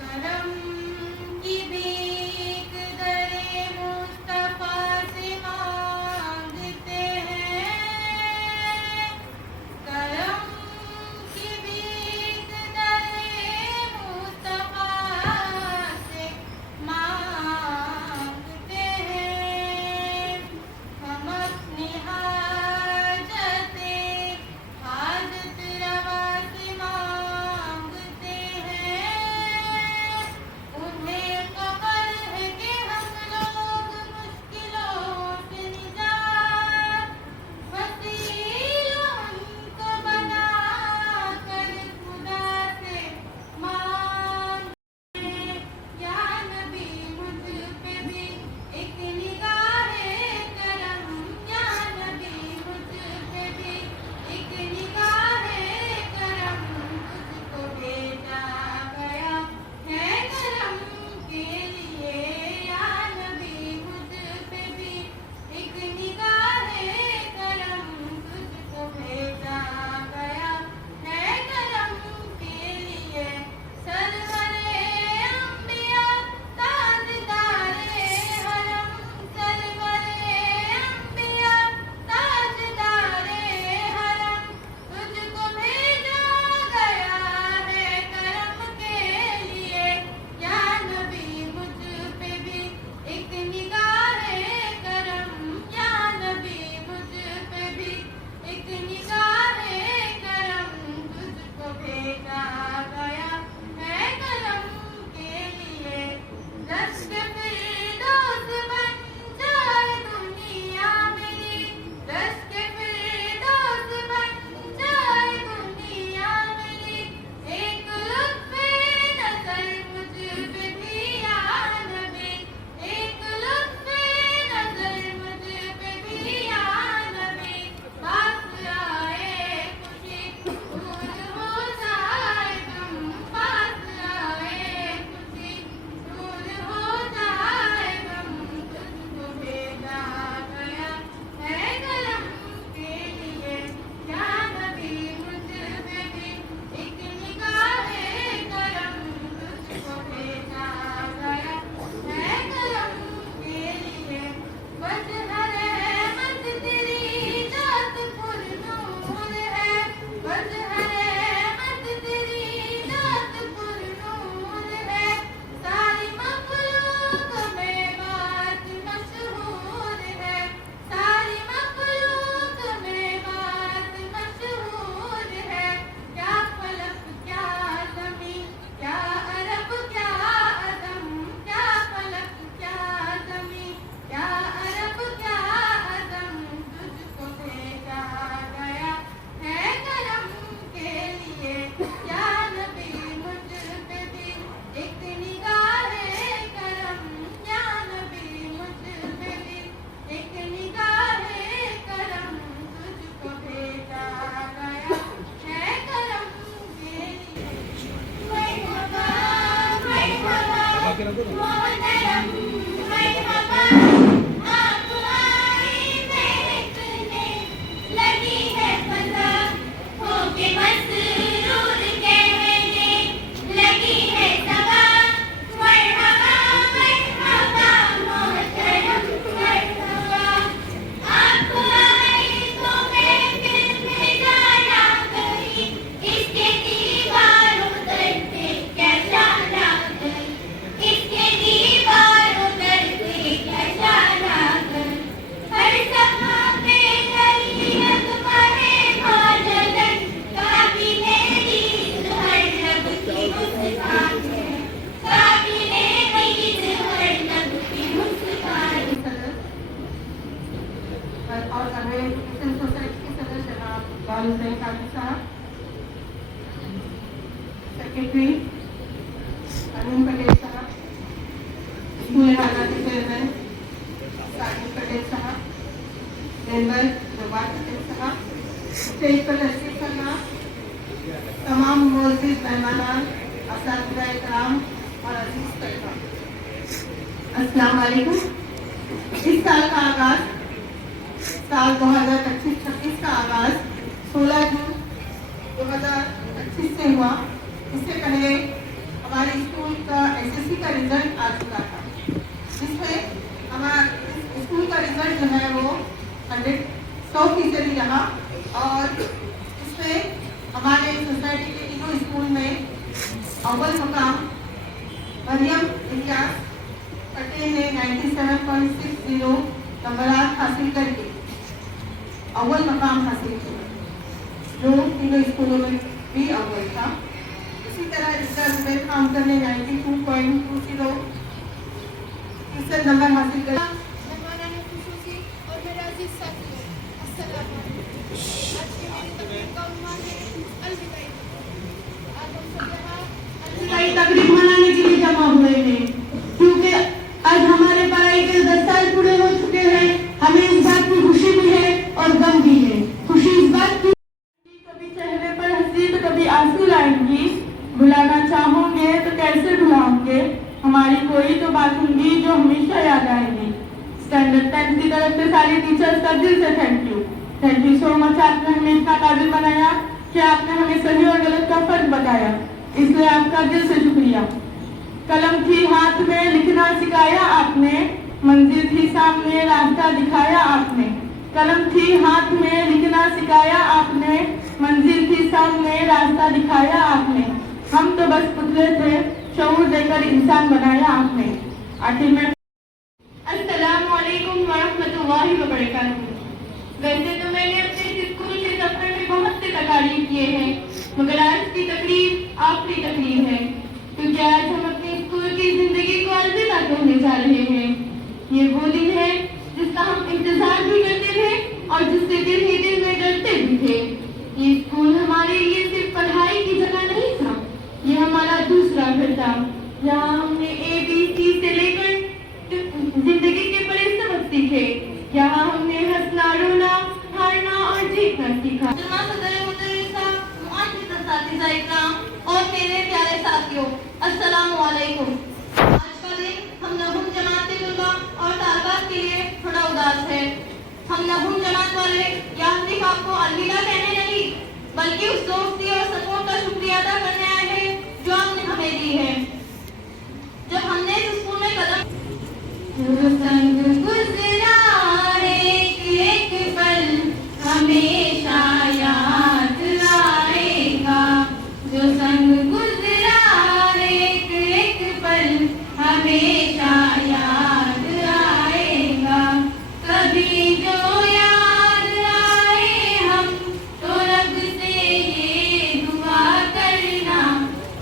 करम की भीख दरे मुस्तफा से मांगते हैं करम की भीख दरे मुस्तफा से मांगते हैं हम अपनी हाजत रवा से मांगते हैं उन्हें खबर है कि हम लोग मुश्किलों से निजात वसीला उनको बना कर खुदा से मांगते हैं या नबी मुझ पे भी एक निगाहे करम या नबी मुझ पे भी एक निगाहे करम तुझको भेजा गया है करम के लिए या नबी मुझ पे भी एक निगाहे करम तुझको भेजा गया है करम के लिए सरवरे अंबिया ताजदारे हरम सरवरे अंबिया ताजदारे हरम तुझको भेजा गया है करम के लिए या नबी मुझ पे भी एक निगाहे करम या नबी मुझ पे भी एक निगाहे करम तुझको भेजा गया है करम के लिए रश्क फिरदौस बन जाए दुनिया मेरी रश्क फिरदौस बन जाए दुनिया मेरी एक लुत्फ़े नज़र मुझ पे भी या नबी एक लुत्फ़े नज़र मुझ पे भी या नबी पास आए खुशी दूर हो जाए गम पास आए खुशी दूर हो जाए गम तुझको भेजा गया है करम के लिए या नबी मुझ पे भी एक निगाहे करम तुझको भेजा गया है करम के लिए वजह रहमत तेरी जात पुरनूर है वजह रहमत तेरी जात पुरनूर है सारी मखलूक में बात मशहूर है सारी मखलूक में बात मशहूर है क्या फलक क्या ज़मीं क्या अरब क्या अदम क्या फलक क्या ज़मीं क्या अरब क्या अदम तुझको भेजा गया है करम के लिए या नबी मुझ पे भी एक निगाहे करम या नबी मुझ पे भी एक निगाहे करम तुझको भेजा गया है करम के लिए मरहबा मरहबा मोहतरम मरहबा आप आए महकने लगी है फज़ा होके मसरूर कहने लगी है सबा मरहबा मरहबा मोहतरम मरहबा आप आए तो महफिल में जाना गई इसके दीवारों दर पे क्या जाना गई इसके दीवारों दर स्कूल हाना के चेयरमैन साजिद पटेल साहब, मेंबर जवाब पटेल साहब, स्टेज पर तशरीफ फरमा, तमाम मौजूद मेहमान, असातिज़ा इकराम और अजीज तलबा, अस्सलाम वालेकुम। इस साल का आगाज, साल 2025-26 का आगाज 16 जून 2025 से हुआ। इससे पहले हमारे स्कूल का एसएससी का रिजल्ट आ चुका था, जिसमें हमारा स्कूल का रिजल्ट जो है वो 100% रहा और इसमें हमारे सोसाइटी के तीनों स्कूल में अव्वल मुकाम मरियम इलियास पटेल ने 97.60 नंबरात हासिल करके अव्वल मकाम हासिल किया, जो तीनों स्कूलों में भी अव्वल था। इसी तरह इसका जुबैर खामकर ने 92.20 नंबर हासिल किया। तकरीब मनाने के लिए जमा हुए हैं, क्योंकि आज हमारे पढ़ाई के 10 साल पूरे हो चुके हैं। हमें इस बात की खुशी भी है और गम भी है। खुशी इस बात की, कभी चेहरे पर हंसी तो कभी आंसू लाएंगी, भुलाना चाहोगे तो कैसे भुलाओगे, हमारी कोई तो बात होंगी जो हमेशा याद आएगी। स्टैंडर्ड 10 की तरफ से सारे टीचर्स का दिल से थैंक यू सो मच। आपने हमें इतना काबिल बनाया कि आपने हमें सही और गलत का फर्क बताया, इसलिए आपका दिल से शुक्रिया। कलम थी हाथ में, लिखना सिखाया आपने, मंजिल थी सामने, रास्ता दिखाया आपने। कलम थी हाथ में, लिखना सिखाया आपने, मंजिल थी सामने, रास्ता दिखाया आपने। हम तो बस पुतले थे, शऊर देकर इंसान बनाया आपने। आखिर में अस्सलामु अलैकुम वरहमतुल्लाहि वबरकातुहू। वैसे तो मैंने अपने स्कूल के सफर में बहुत से तकारीब किए हैं, मगर आज की तकरीब आखिरी तकरीब है, क्योंकि आज हम अपने स्कूल की जिंदगी को अलविदा कहने जा रहे हैं। ये वो दिन है जिसका हम इंतजार भी करते थे और जिससे दिल ही दिल में डरते भी थे। ये स्कूल हमारे लिए सिर्फ पढ़ाई की जगह नहीं था, ये हमारा दूसरा घर था। यहाँ हमने ABC से लेकर जिंदगी के बड़े सबक सीखे। यहाँ हमने हंसना, रोना, हारना और जीतना सीखा। और मेरे प्यारे साथियों, अस्सलामु अलैकुम। आज का दिन हम नहुम जमात तुलबा और तालबात के लिए थोड़ा उदास है। हम नहुम जमात वाले यहाँ सिर्फ आपको अलविदा कहने नहीं, बल्कि उस दोस्ती और सपोर्ट का शुक्रिया अदा करने आए हैं जो आपने हमें दी है। जब हमने इस स्कूल में कदम संग गुजरा एक पल हमेशा याद आएगा, जो संग गुजरा एक पल हमेशा याद आएगा। कभी जो याद आए हम तो रब से ये दुआ करना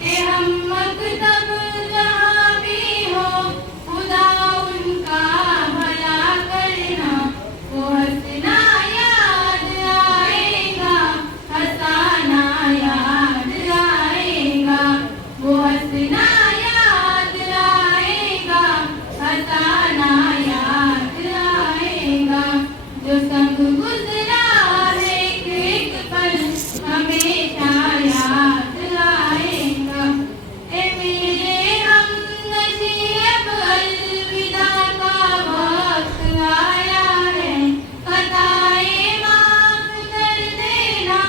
कि हम मकतब जहाँ भी हो खुदा उनका भला करना। वो हंसना याद आएगा, हंसाना याद आएगा, वो हंसना याद आएगा, हंसाना याद आएगा। जो संग गुजरा है एक पल हमेशा याद आएगा। ए मेरे हम नसीब अलविदा का वक्त आया है, खताएं माफ कर देना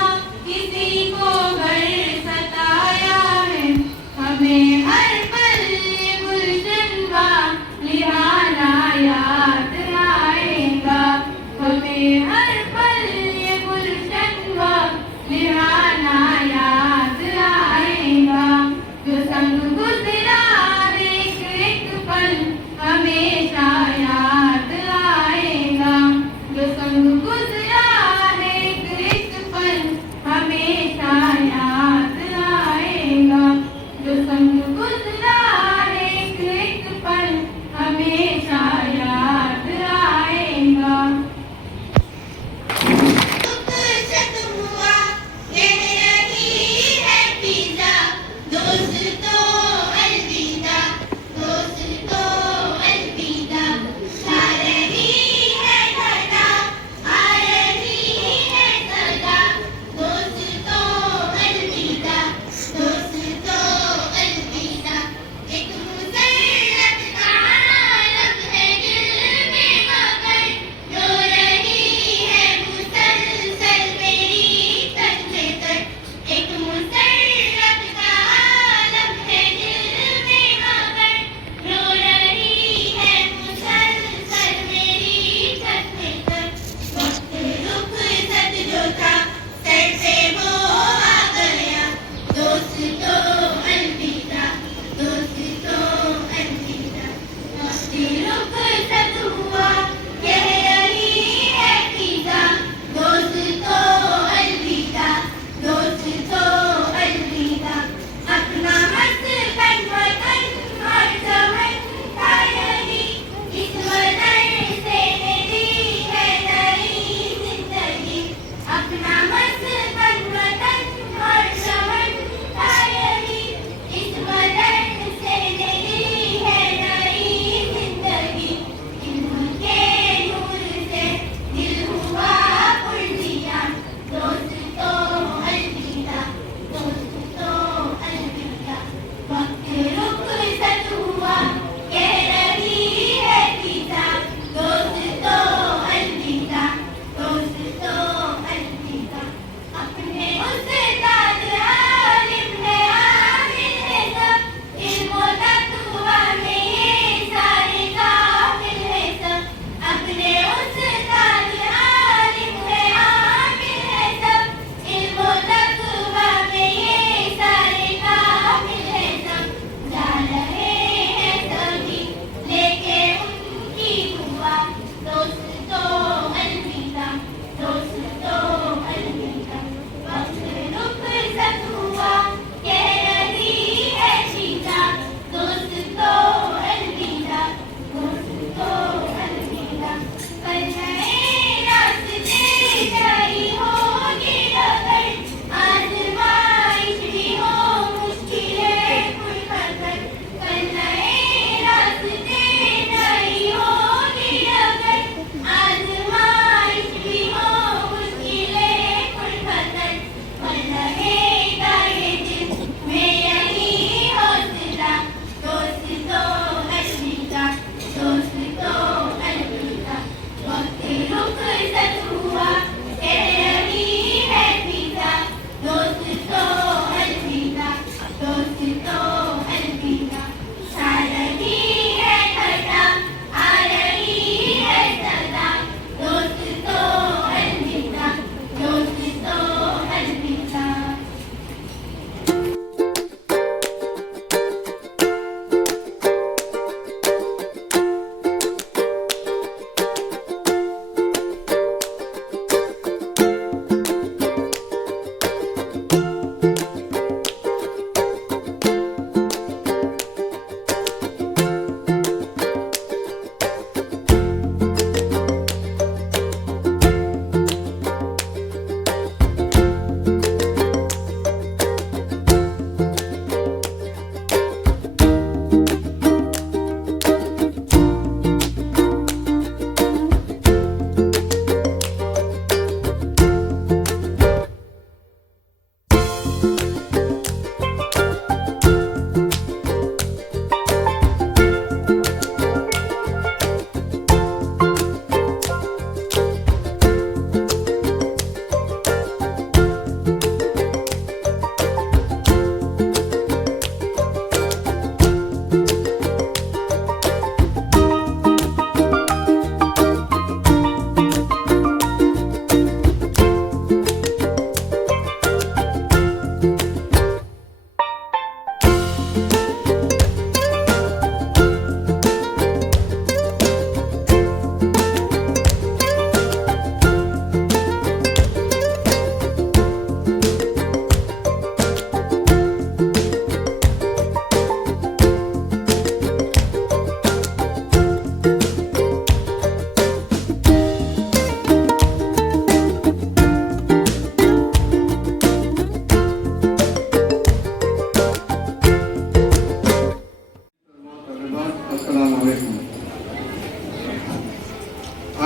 किसी को घर सताया है। हमें हर पल ये गुलशन का लिहाना याद आएगा, हमें हर पल ये गुलशन का लिहाना याद आएगा। जो संग गुजरा एक पल हमेशा याद आएगा, जो संग गुजरा एक पल हमेशा याद आएगा, जो संग गुजरा एक पल हमेशा याद आएगा। दोस्तों अलविदा, दोस्तों अलविदा।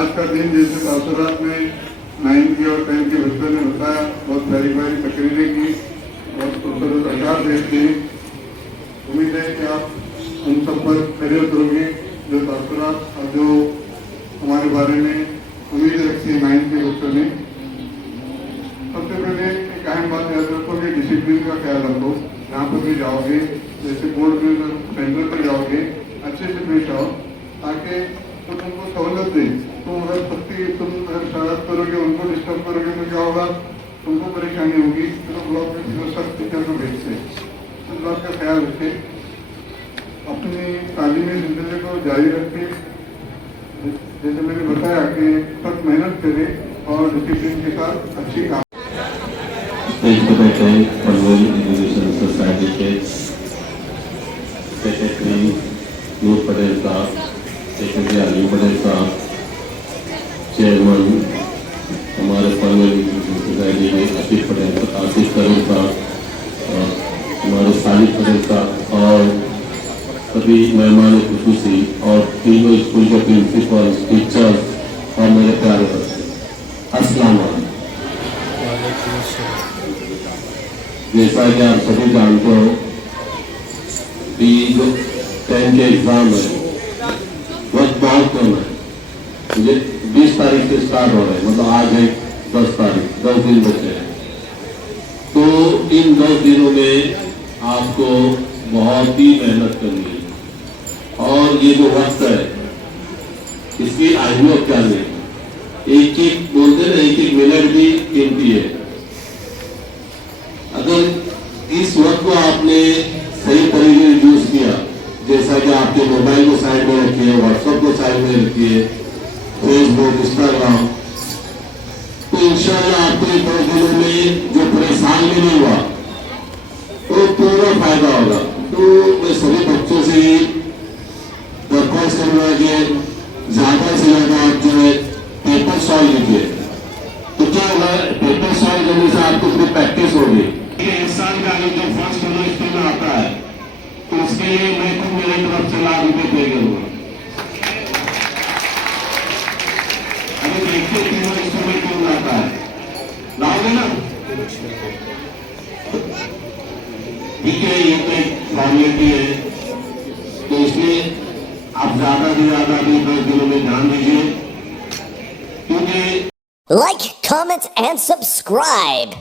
आज का दिन जैसे तासुरात में 9 की और 10 के बच्चों ने बताया, बहुत प्यारी प्यारी तकरीरें की, बहुत खूबसूरत अशार पेश किए। उम्मीद है कि आप उन सब पर खड़े उतरोगे जो तासुरात और जो हमारे बारे में उम्मीद रखी है 9 के बच्चों ने। सबसे पहले एक अहम बात याद रखो कि डिसिप्लिन का ख्याल रखो। जहाँ पर भी जाओगे, जैसे बोर्ड में सेंटर पर जाओगे, अच्छे से पेश आओ ताकि तो तुमको सहूलत दे। तुम अगर शरारत करोगे, उनको डिस्टर्ब करोगे तो क्या होगा, तुमको परेशानी होगी। तो ब्लॉक में सख्त टीचर को भेजते, इस बात का ख्याल रखें। अपनी तालीमी जिंदगी को जारी रखें, जैसे मैंने बताया कि सख्त मेहनत करें और डिसिप्लिन के साथ अच्छी काम। पनवेल एजुकेशन सोसाइटी के सेक्रेटरी नूर पटेल साहब, सेक्रेटरी अली पटेल साहब, चेयरमैन हमारे पनवेल एजुकेशन सोसाइटी के आसिफ पटेल साहब, हमारे सालिक पटेल साहब और सभी मेहमान खुशूसी और तीनों स्कूल के प्रिंसिपल, टीचर्स और मेरे प्यारे बच्चे, अस्सलाम वालेकुम। जैसा कि आप सभी जानते हो कि जो 10 के एग्जाम है वक्त बहुत कम है। मुझे 20 तारीख से स्टार्ट हो रहे हैं, मतलब आज है 10 तारीख, 10 दिन बचे हैं। तो इन 10 दिनों में आपको बहुत ही मेहनत करनी है और ये जो वक्त है इसकी अहमियत क्या नहीं, एक बोलते हैं, एक मिनट भी कीमती है। अगर इस वक्त को आपने सही तरीके से यूज किया, जैसा कि आपके मोबाइल को साइड में रखिए, व्हाट्सएप को साइड में रखिए, फेसबुक, इंस्टाग्राम, तो इंशाल्लाह आपको 2 दिनों में जो परेशान भी नहीं हुआ तो पूरा फायदा होगा। तो मैं सभी बच्चों से दरख्वास्त करूंगा कि ज्यादा से ज्यादा आप जो है पेपर सॉल्व कीजिए। तो क्या होगा, पेपर सॉल्व करने से आपको थोड़ी प्रैक्टिस होगी। इस साल का जो फर्स्ट स्कूल में आता है तो उसके लिए मैं खुद मेरी तरफ से ₹1,00,000 पे करूंगा। अभी देखिए तीनों स्कूल में कौन आता है, लाओगे ना? ठीक है, ये तो एक फॉर्मेलिटी है, तो इसलिए आप ज्यादा से ज्यादा 10 दिनों में ध्यान दीजिए, क्योंकि Like, comment, and subscribe.